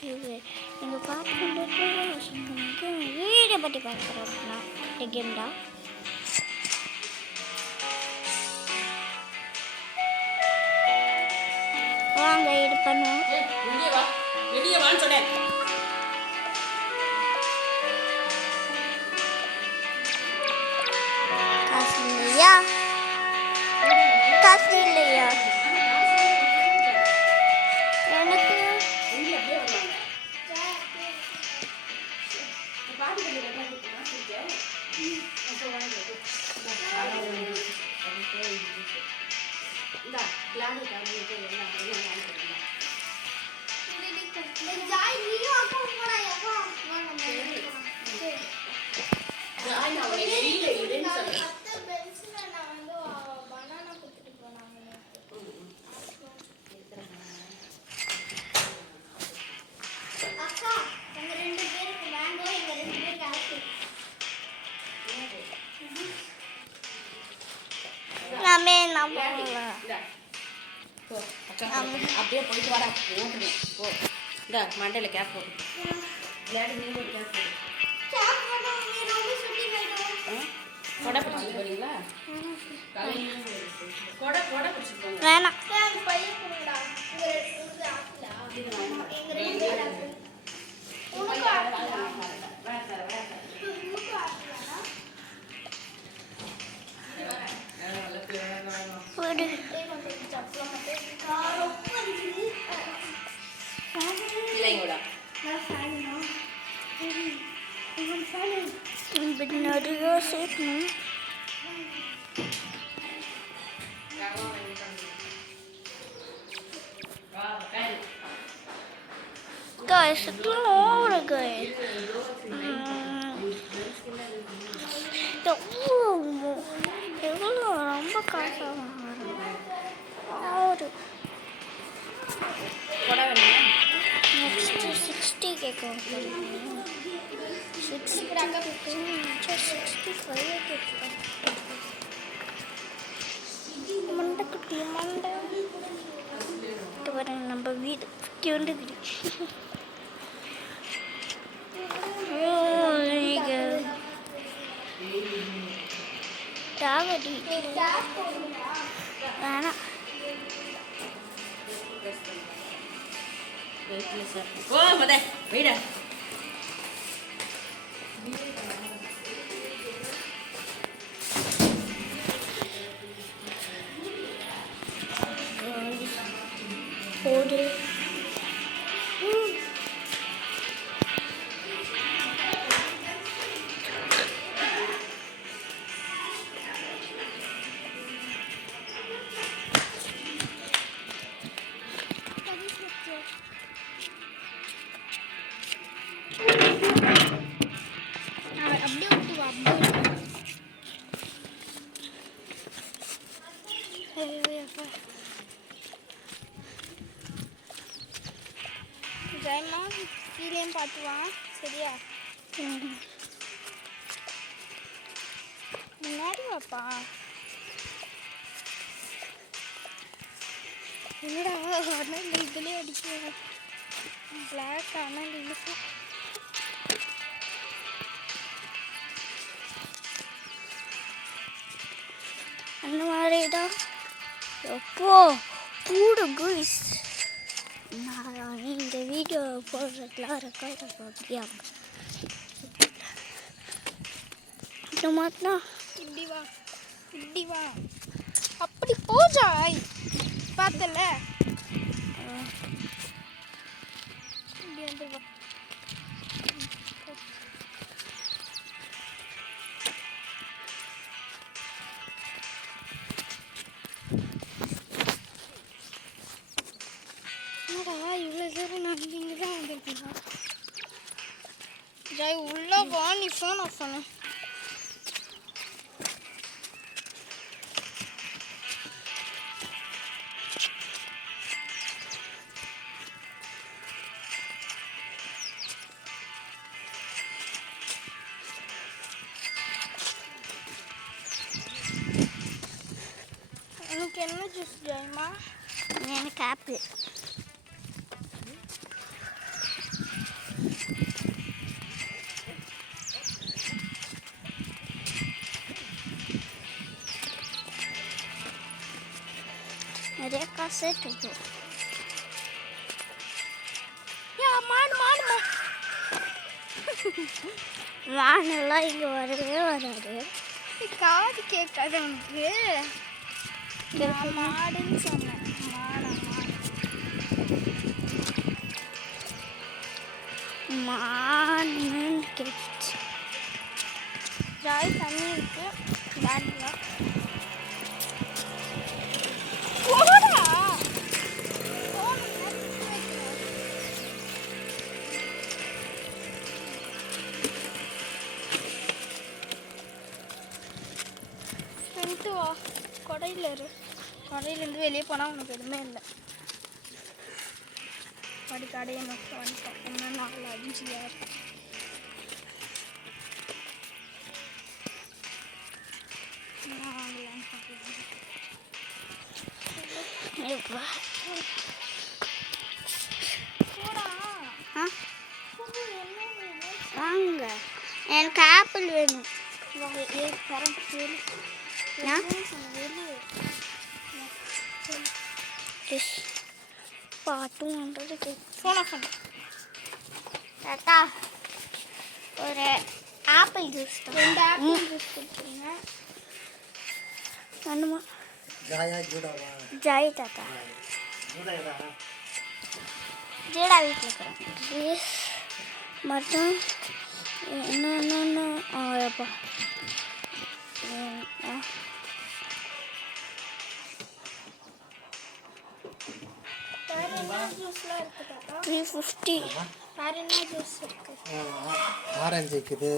நீங்கள் பார்த்துட்டு வீடியோ பற்றி பார்க்குறோம் அப்படின்னா இந்த கேம் தான். வாங்க இது பண்ணுவோம். காசு இல்லையா? காசு இல்லையா? எனக்கு அப்படியே போயிட்டு வாடா ஓட்டுவேன். போ இந்த மண்டையில் கேப் போட்டு விளையாடி நீ ஒரு கேப் போட்டு கொடை பிடிச்சிட்டு போறீங்களா? கொடை பிடிச்சிட்டு போங்க. வேணாம். நிறைய சேர்க்கணும். Guys, it's all good. எவ்வளோ ரொம்ப காசாக நெக்ஸ்ட்டு 60 கேட்கும். 65 கேட்கும். மண்டை குட்டி மண்டை பாருங்க நம்ம வீடு வந்துக்குது. தாவடி வேணாம். ஓடு ஜெயமா கீழேயும் பார்த்துவா. சரியா? முன்னாடி வாப்பா. என்னடா ஆனால் இதுலேயே அடிக்க பிளாக் ஆனால் இழுக்கு. அந்த மாதிரி தான் எப்போ பூடு குயிஸ். நான் இந்த வீடியோ போடுறதுலாம் ரெக்கார்ட் அப்படியா இந்த மாதிரினா இப்படி வா அப்படி போஜாய் பார்த்தல இப்படி வந்து வா. இவ்வளோ தூரம் நான் இங்கே தான் வந்துருக்கேன். ஜாய் உள்ளே வா. நீ ஃபோன் ஆஃப் பண்ணு. உனக்கு என்ன ஜூஸ் ஜாய்மா? எனக்கு ஆப்பிள். அசட்டு மானெல்லாம் இங்கே வரவே வராது. காது கேட்காது உனக்கு. மாடுன்னு சொன்னேன். மாடுன்னு கேட்டுச்சு. ஜாய் தண்ணி இருக்கு பேட்டில். வா கொடையில் இரு. கொடையிலேருந்து வெளியே போனால் உனக்கு எதுவுமே இல்லை. படி கடையை மட்டும் வந்துட்டோம். இன்னும் 4 5 6 வாங்க. எனக்கு ஆப்பிள் வேணும். பாட்டும் தாத்தா ஒரு ஆப்பிள் ஜூஸ் தான். 2 ஆப்பிள் ஜூஸ் கொடுத்துருங்க. வேணுமா? ஜாய் தாத்தா ஜீடா வீட்டில் இருக்கிறேன். ஜூஸ் மட்டும் என்னென்ன ஆப்பா 350. வேறு என்ன ஜூஸ் இருக்கு? ஆரஞ்சு இருக்குது.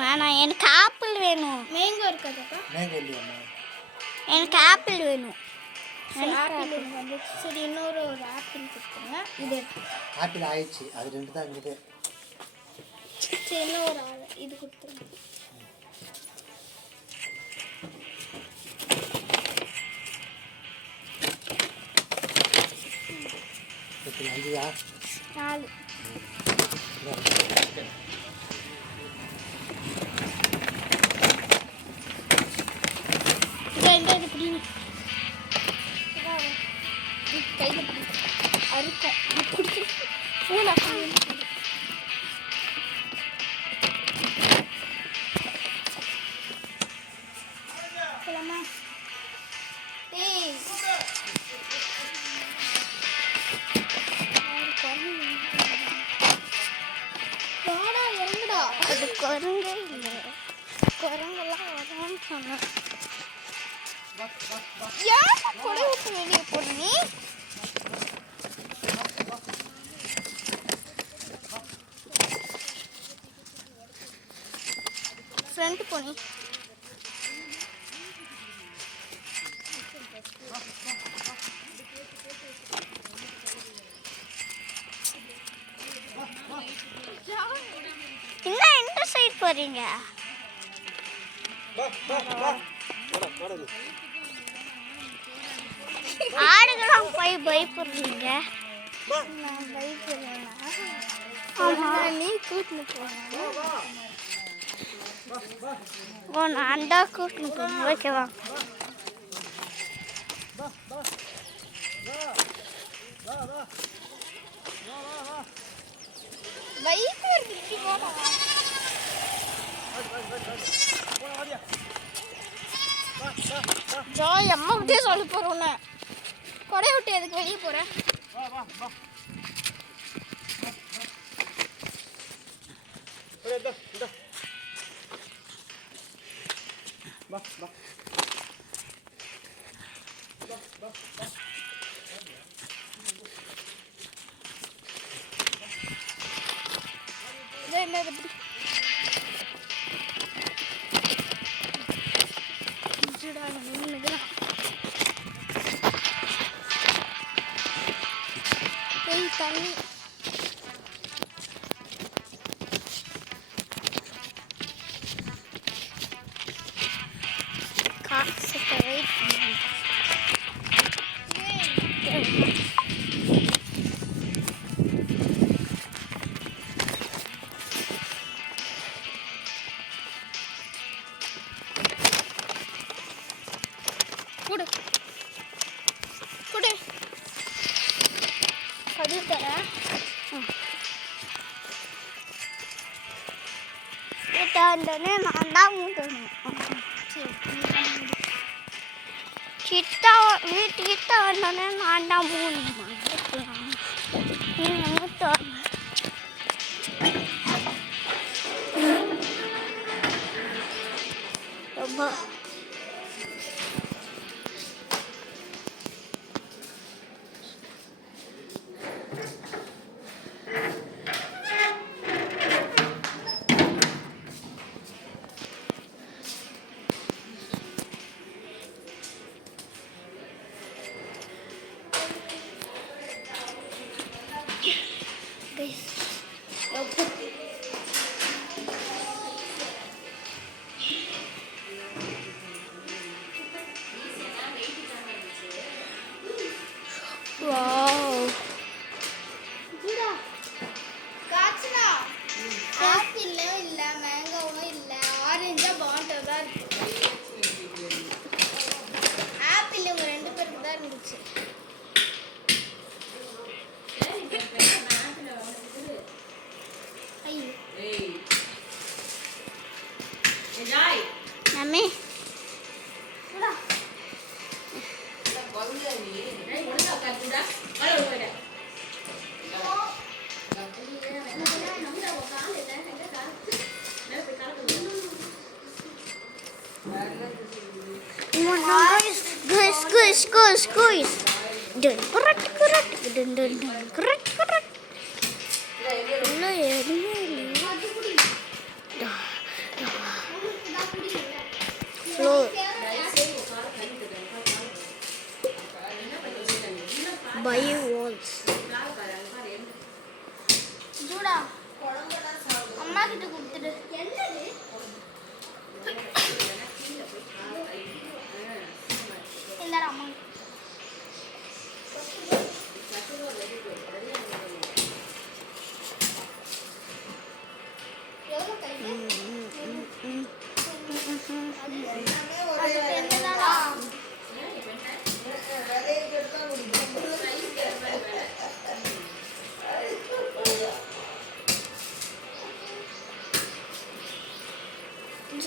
வேணாம், எனக்கு ஆப்பிள் வேணும். மேங்கோ இருக்காதாக்கா? மேங்கோ இல்லையாம்மா? எனக்கு ஆப்பிள் வேணும். ஆப்பிள் வந்து சரி, இன்னொரு ஆப்பிள் கொடுத்துருங்க. இது ஆப்பிள் ஆயிடுச்சு, அது 2 தான் இருக்குது. சரி, இன்னொரு இது கொடுத்துருங்க. எத்தனை 5யா? 4. இது பிடி. கையில் பிடி. அறுக்கும் பூனை போலாமா? அது குரங்கே இல்லை. குரங்கெல்லாம் வரும்னு சொன்னேன். ஏன் கொடை விட்டு வெளியே போடு நீ? ஃப்ரெண்ட் போனி. என்ன இந்த சைட் போறீங்க? ஆடுகளும் போய் பயப்படுறீங்க. நான் பயப்படுறேன்னா நீ கூட்டின்னு போங்க. ஓ, நான் தான் கூட்டின்னு போங்க. ஓகேவா? ஜாய் அம்மா விட்டே சொல்ல போறோன்னு கொடையை விட்டு எதுக்கு வெளியே போறேன்? என்னது தண்ணி காசு வெயிட் பண்ணி கொடு கொடு அது தரேன். ஊட்டாண்டனே நான் தான் ஊட்டணும். சரி கிட்ட வீட்டுக்கிட்ட வந்தோடனே நான் தான் மூடணுமா? நீங்கள் ஊட்டணும். ரொம்ப வாவ் காய்ச்சலா ஆப்பிளும் இல்லை மேங்கோவும் இல்லை ஆரஞ்சா பாண்டோ தான் இருக்கு. ஆப்பிள் இவங்க 2 பேருக்கு தான் இருந்துச்சு. Mummy squeeze. Dun kurat. Dun kurat. Lo ya ini. Floor. By walls. Judah அம்மா கிட்ட கொடுத்துடு. என்னது இந்தாடா அம்மா.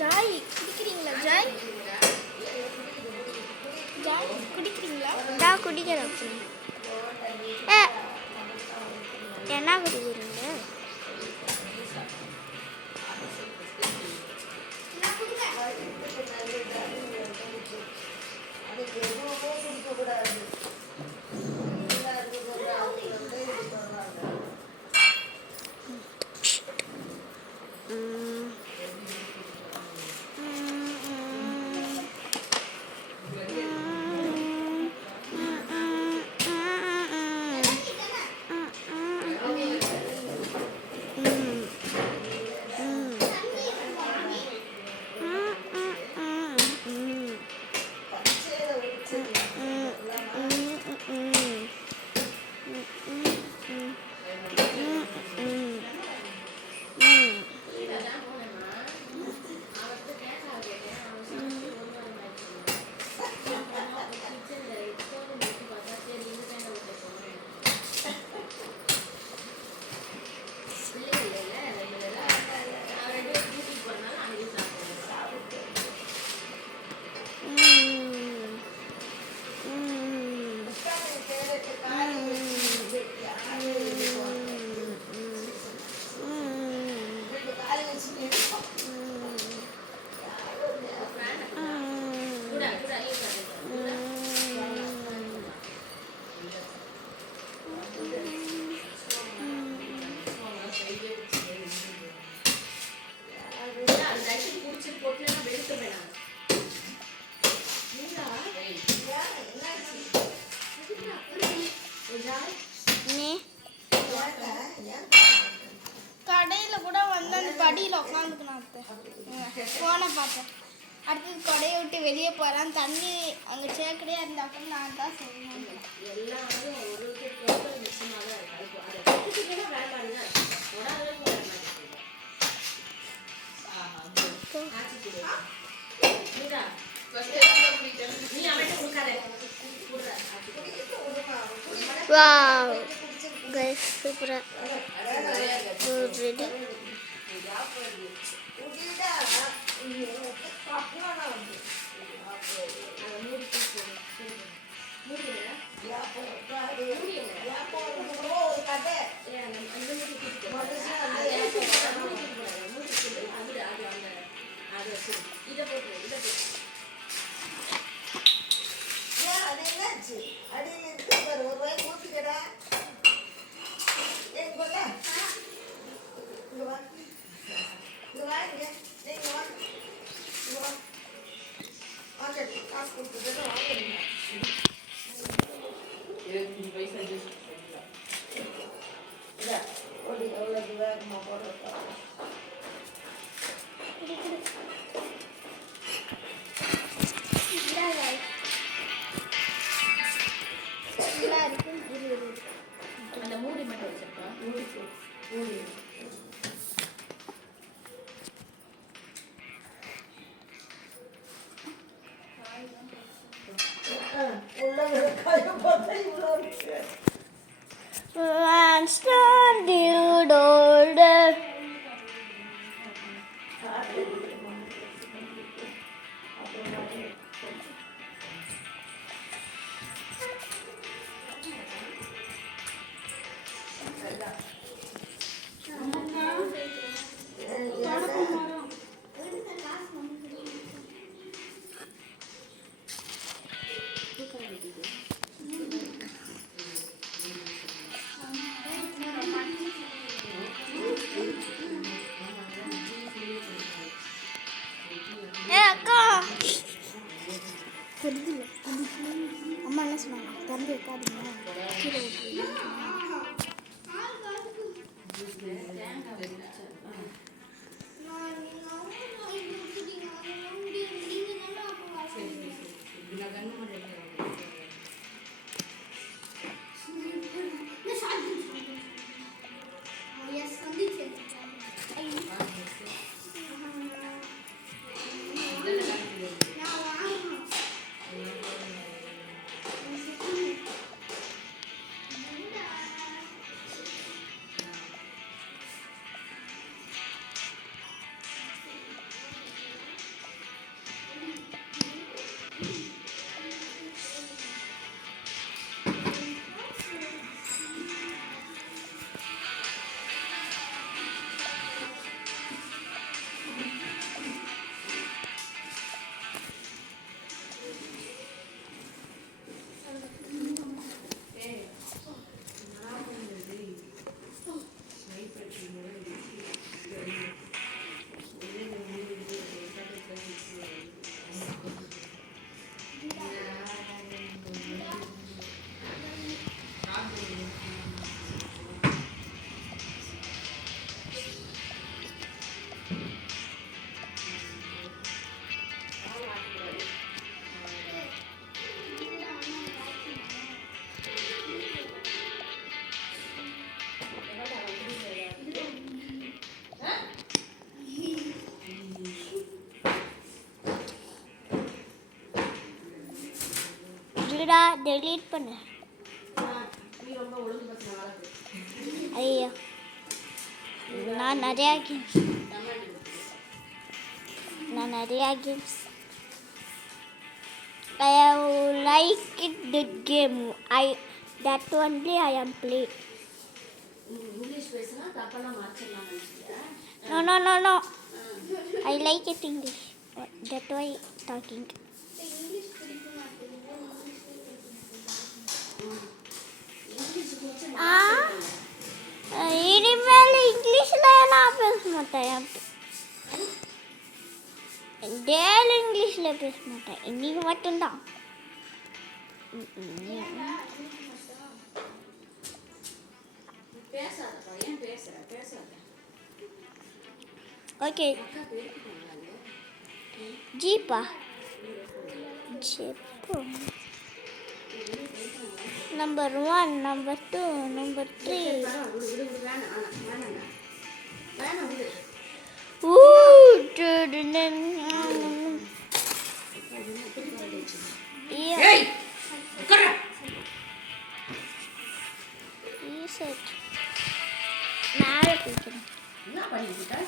ஜாய் குடிக்கிறீங்களா? ஜாய் குடிக்கிறீங்களா? நான் குடிக்கிறேன். என்ன குடிக்கிறீங்க? கடையில் கூட வந்து அந்த படியில் உட்காந்துக்கணும். ஃபோனை பார்த்தேன். அடுத்தது கொடையை விட்டு வெளியே போகிறான். தண்ணி அங்கே சேக்கடையாக இருந்தால் நான் தான் சொல்லணும். நீ அவன் வாவ் கைஸ் சூப்பரா ரெடி அந்த மூடி மட்டும் வச்சிருக்கோம். மூடி and standing older. அம்மா என்ன சொன்னாங்க தம்பி வைக்காதீங்க கீழே delete பண்ணு ஐயோ நான் நிறையா games I like it that game that only I am playing. English பேசினா தப்பெல்லாம் மாற்றலாம் நினைச்சியா? No. I like it English. That's why talking. இனிமேல் இங்கிலீஷில் நான் பேச மாட்டேன். டெய்லி இங்கிலீஷில் பேச மாட்டேன். இன்னைக்கு மட்டும்தான். ஓகே ஜீப்பா ஜீப்பு நம்பர் 1 நம்பர் 2 நம்பர் 3 வைக்கிறேன். என்ன பண்ணிக்கிட்டா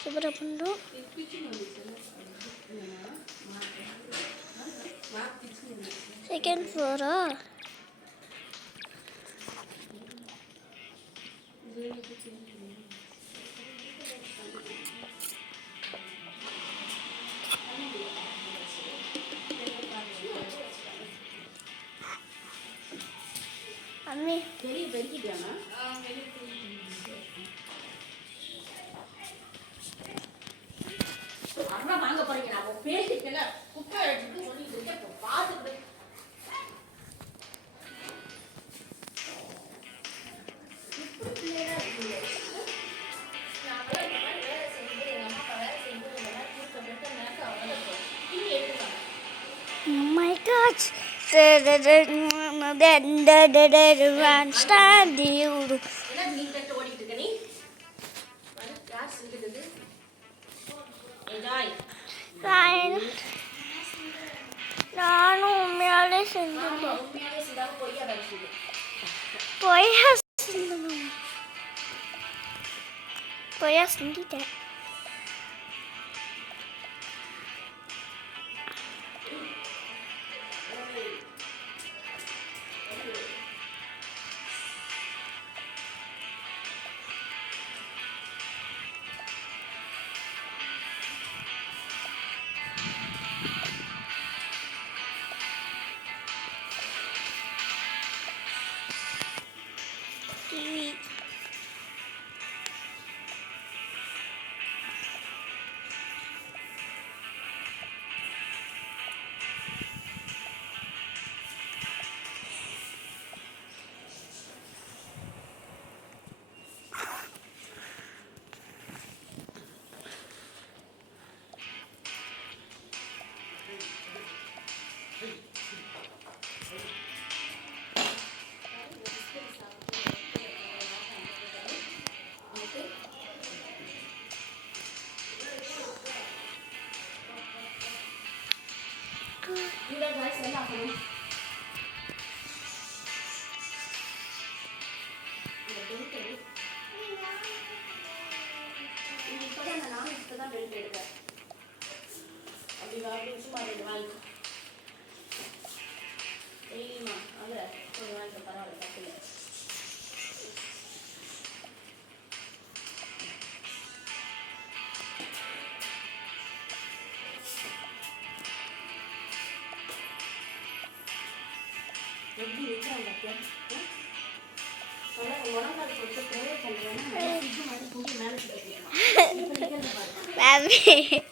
சுப்ரமணியம் செகண்ட் ஃப்ளோரா? அம்மி பெரிய பெருக்கிட்டியாமா அம்மா வாங்க போறீங்க நான் பேசிக்கல குப்பை எடுத்துட்டு சொல்லிட்டு இருக்கேன் பார்த்துட்டு Oh my God! Stand you. என்ன நீ கட்ட ஓடிட்டு இருக்க நீ யார் சிரிக்குது என்ஜாய் நானும் உண்மையாலே செஞ்சேன். உண்மையாவே சிந்தாம பொய்யா பேசுது பொய்யா செஞ்சிட்டேன். TV. இந்த வாய்ஸ் எல்லாம் ஆகணும் இந்த பெல்ட் இப்போதான் நானும் இப்போதான் பெல்ட் எடுக்கிறேன் அப்படி வாங்கி சும்மா ரெண்டு வாங்கி தெரியுமா அதில் ஒரு வாங்கிக்க பரவாயில்ல தப்பில்லை எப்படி இருக்கிறாங்க உடம்பாடு கொடுத்து ப்ரேயர் பண்ணுறேன்னா ஃப்ரிட்ஜு மாதிரி தூக்கி மேலே Baby.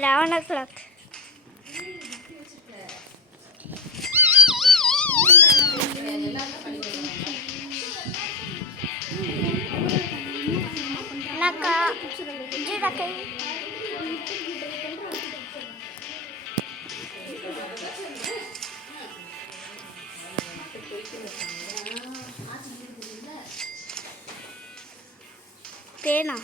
11 o'clock. Naka, jirakai. Pena.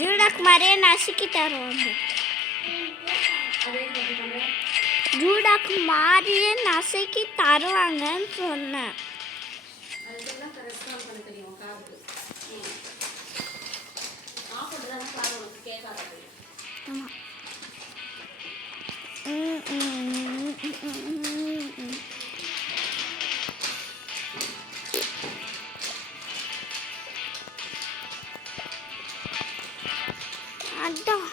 ஜூடாக் மாதிரியே நசுக்கி தருவாங்க. ஜூடாக் மாதிரியே நசுக்கி தருவாங்கன்னு சொன்னேன். ஆமாம். அதான்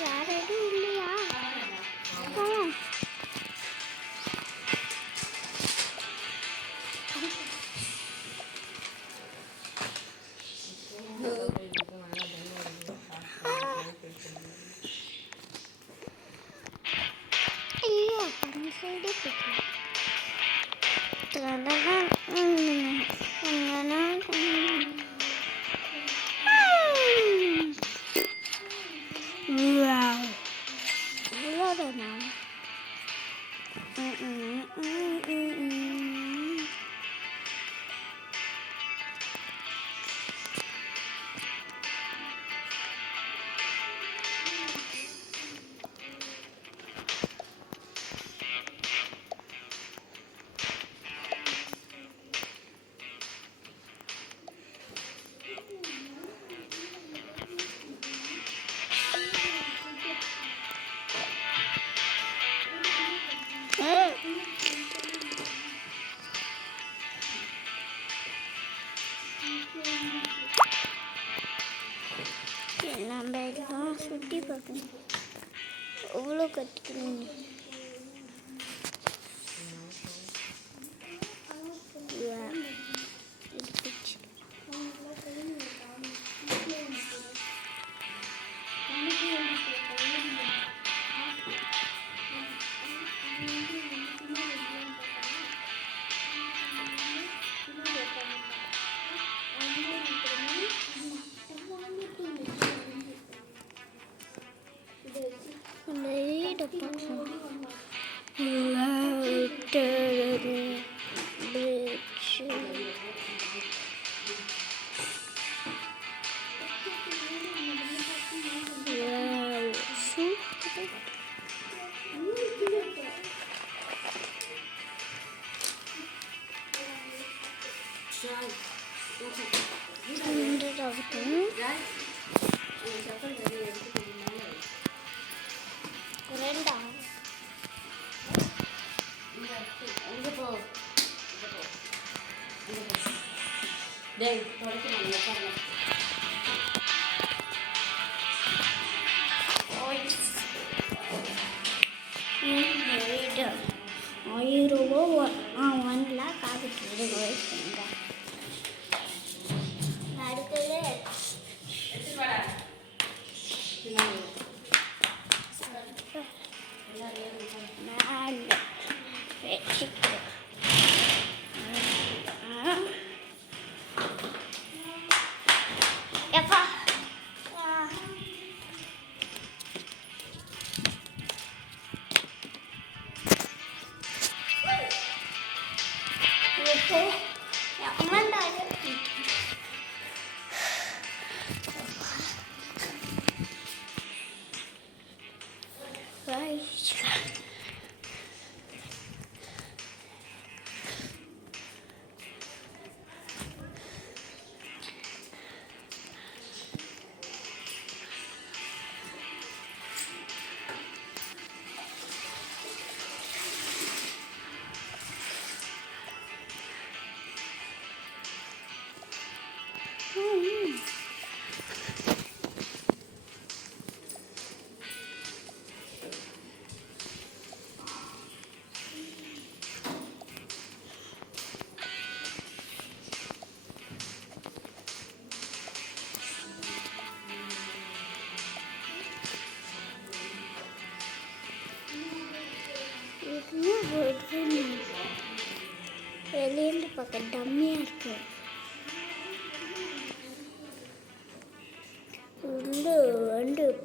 வேற எதுவும் இல்லையா? ஐயோ அந்த சைடே போய்க்கலாம். நம்ம இதெல்லாம் சுற்றி பார்க்கணும். எவ்வளோ கட்டிக்கணும். ₹1 lakh ஆகுது. அடுத்தது எப்பா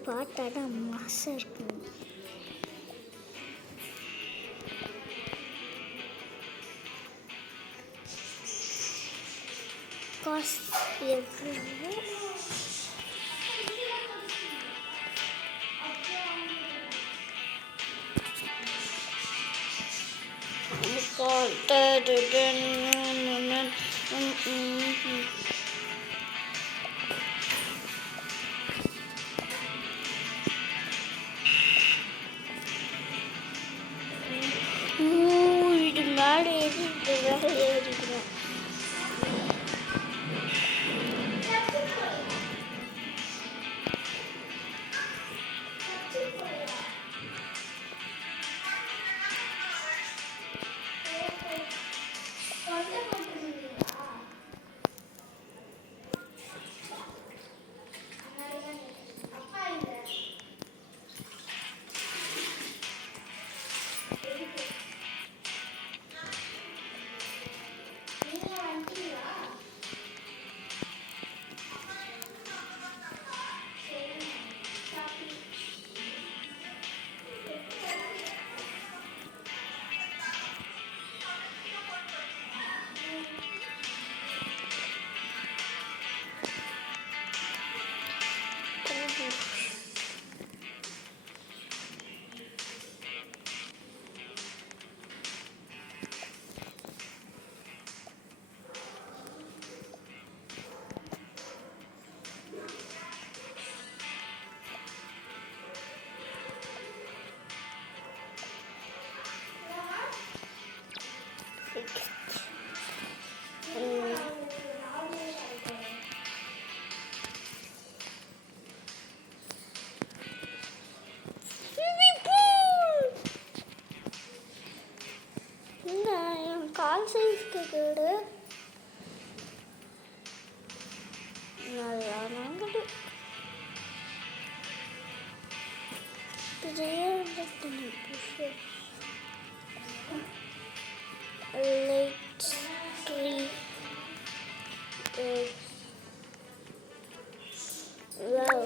பார்த்தாடா மாசாக இருக்கும். காசு எவ்வளோ? இது மேலே ஏறி வேலை ஏறிடுவேன். கால் சைஸ்க்கு கேடு நல்லா நாங்கள் Let's tree. Wow.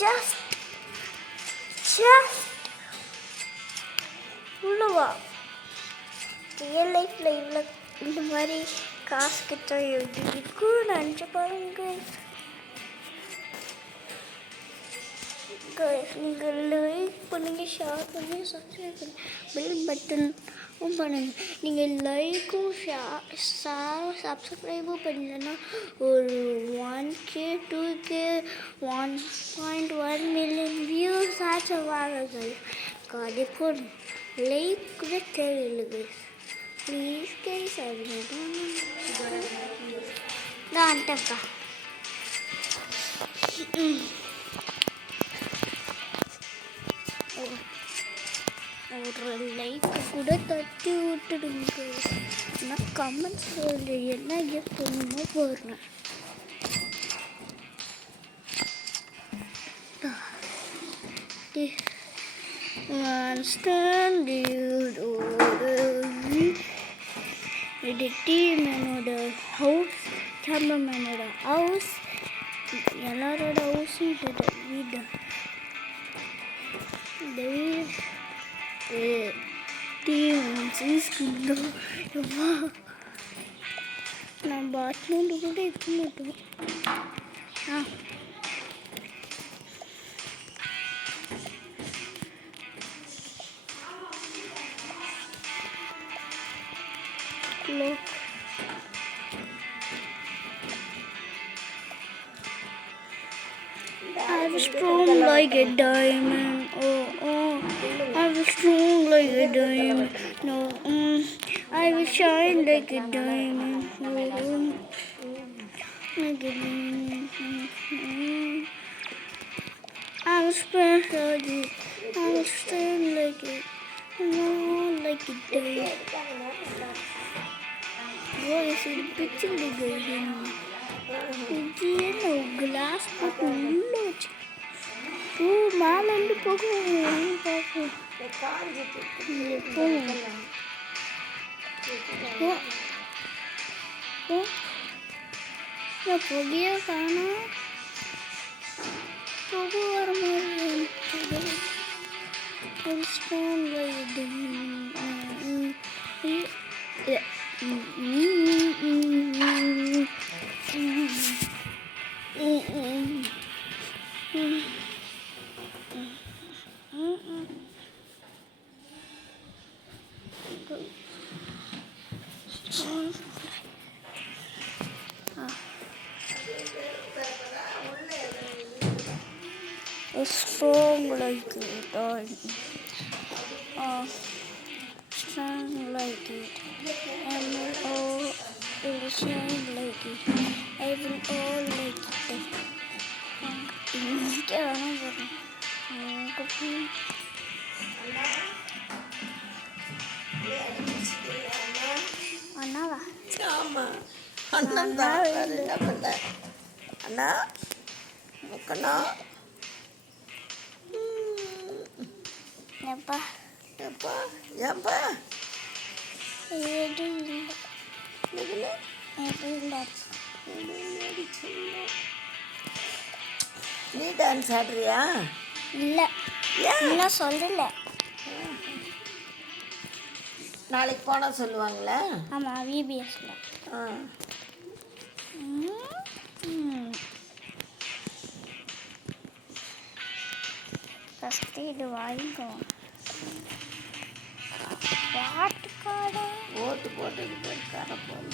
Just உள்ளவா ரியல் லைஃப்பில் இவ்வளோ இந்த மாதிரி காசு கிட்ட எப்படி இருக்குன்னு நினச்சி பாருங்க. நீங்கள் லைக் பண்ணுங்கள், ஷேர் பண்ணுங்கள், சப்ஸ்கிரைப் பண்ணுங்கள், பெல் பட்டன் பண்ணுங்கள். நீங்கள் லைக்கும் சப்ஸ்கிரைபும் பண்ணலன்னா ஒரு 1K 2K 1.1 மில்லியன் வியூஸ் ஆச்சும் வாங்க. அதே போல் லைக் கூட தேவையில்லை. ப்ளீஸ் கைஸ் நான் வந்துட்டேன்ப்பா. ஒரு லைக் கூட தட்டி விட்டுடுங்க. நான் கமெண்ட்ஸில் என்ன எப்போதுமோ போடுறேன். டீமேனோட ஹவுஸ், கேமராமேனோட ஹவுஸ், எல்லாரோட ஹவுஸும் வீடு. இந்த வீடு நான் பாத்ரூம் கூட இருக்க மாட்டோம். Look. I was strong like a diamond. Oh, I was strong like a diamond. No, I will shine like a diamond. Like a diamond. I will spread it. I will stand like it. Like a diamond. Boys, இது பிச்சுடுங்க இது என்ன class போட்டு உள்ள வச்சு மேலேருந்து போகும் பார்க்கும் புகையே காணும் புகை வர மாதிரி strong like it strong like it it is strong like it I will all like it இங்கே வேணாம் வரும் அண்ணாவா ஆமாம் அண்ணன் தான் என்ன பண்ண அண்ணா முக்கண்ணா எப்பா எப்பா ஏன்பா எதுவும் இல்லை எதுவும் இல்லை நீ டான்ஸ் ஆடுறியா இல்லை இன்னும் சொல்லல நாளைக்கு போனால் சொல்லுவாங்களே ஆமாம் விபிஎஸ்ல ஆ ஃபஸ்ட்டு இது வாங்கிக்கோ பாட்டு கார்டு ஓட்டு போட்டுக்கிட்டு இருக்கார போல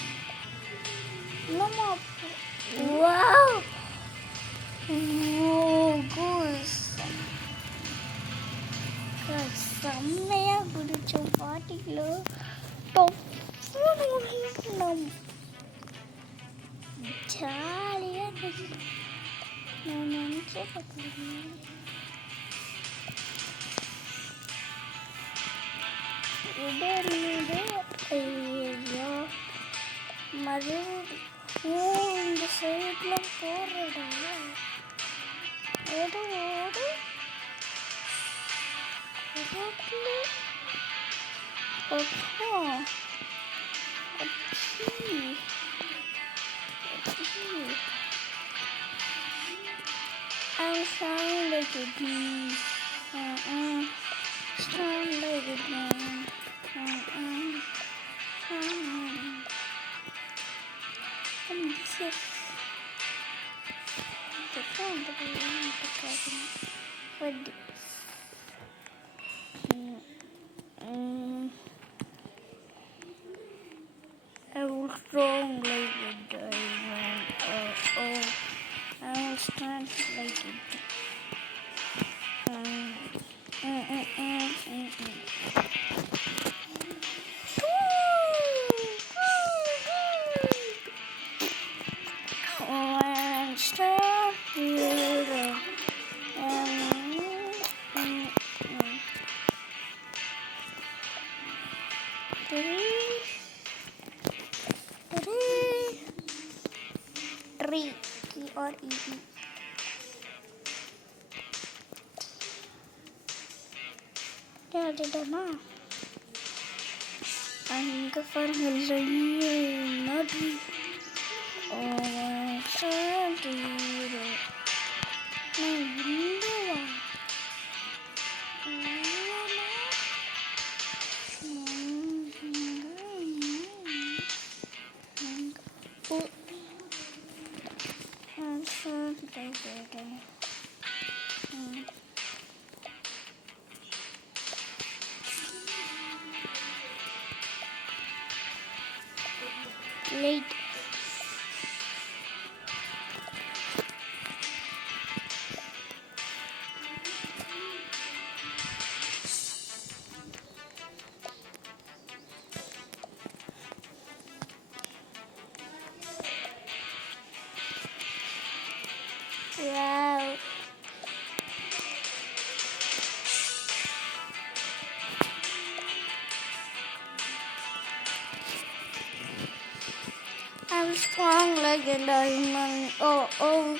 இல்லைம்மா வாவ் கூஸ் செம்மையாக குடித்தோம் பாட்டிக்கிலோ டொப்புன்னு ஜாலியாக இருந்துச்சு நான் நினச்சே பார்க்கல இது இருந்தது ஐயோ மறுபடியும் இந்த சைடில் போடுறடா ஓடு ஓடு I'm strong like a bee. Strong like a man. I'm sick. The phone that I want to cabinet. What this? I will strong like a diamond. I will stand like a Tree, T-R-E-E. Didama. Anger for not oh, Santiro. Late. I'm strong like a diamond. Oh, oh,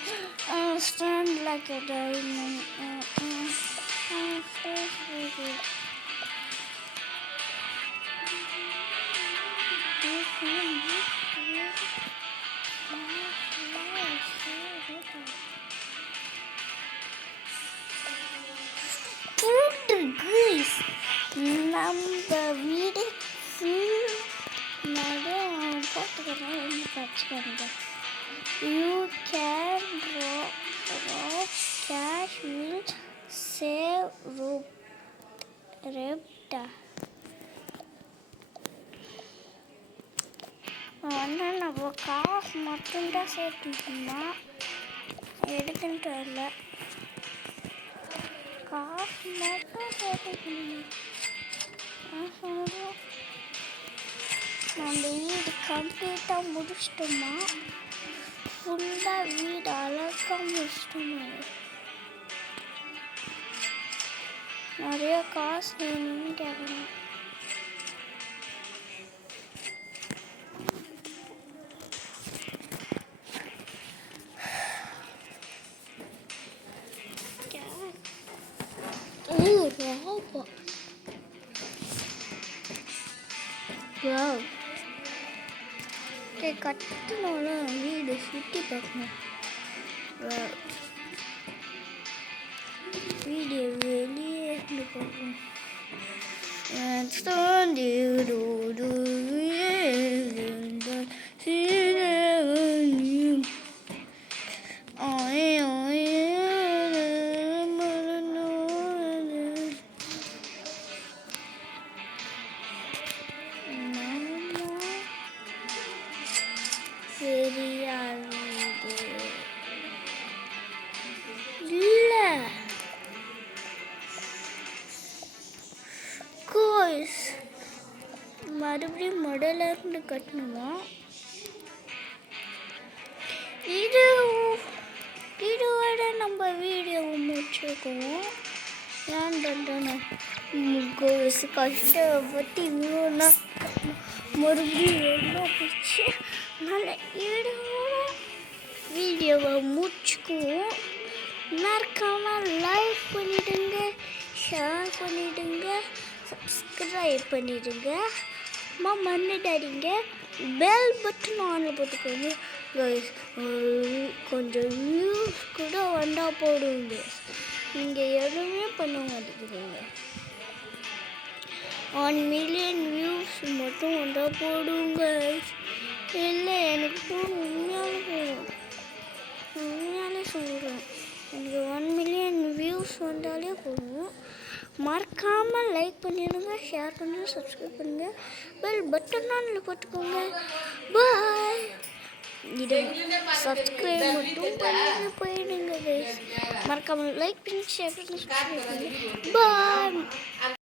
I'm strong like a diamond. Oh, oh, I'm so sweet. Guys, நம்ம வீடு full பார்த்துக்கோங்க. You can rob cash means save robbed. வந்து நம்ம காசு மட்டும்தான் சேர்த்துக்கணுமா எடுத்துட்டு வரல காசு மட்டும் சேர்த்துக்கணும். நம்ம வீடு கம்ப்ளீட்டாக முடிச்சிட்டோமா ஃபுல்லாக வீடு அழகாக முடிச்சிட்டோமா நிறைய காசு வேணும்னு கேட்கணும். கட்டணும்ல வீடு சுற்றி பார்க்கணும். வீடு வெளியே இருந்து பார்க்கணும். மறுபடியும் முதல்ல இருந்து கட்டணுமா இதோட நம்ம வீடியோவை முடிச்சுக்குவோம். ஏன் கஷ்டப்பட்டு இவ்வளோனா மறுபடியும் எவ்வளோ போச்சு. அதனால் இதோட வீடியோவை முடிச்சுக்குவோம். மறக்காமல் லைக் பண்ணிவிடுங்க, ஷேர் பண்ணிவிடுங்க, சப்ஸ்கிரைப் பண்ணிவிடுங்க, மறந்துடாதீங்க. பெல் பட்டன் ஆனில் போட்டுக்கோங்க கைஸ். கொஞ்சம் வியூஸ் கூட வந்தால் போடுங்க. நீங்கள் எதுவுமே பண்ண மாட்டேங்கிறீங்க. 1 million வியூஸ் மட்டும் வந்தால் போடுங்க. இல்லை எனக்கு உண்மையாலே சொல்கிறேன், எனக்கு 1 million வியூஸ் வந்தாலே போதும். மறக்காமல் லைக் பண்ணிடுங்க, ஷேர் பண்ணுங்கள், சப்ஸ்கிரைப் பண்ணுங்கள், பெல் பட்டன் ஆனில் போட்டுக்கோங்க. பாய். இது சப்ஸ்கிரைப் மட்டும் பண்ணி போயிடுங்க கைஸ். மறக்காமல் லைக் பண்ணி ஷேர் பண்ணி சப்ஸ்கிரைப் பண்ணுங்கள். பாய்.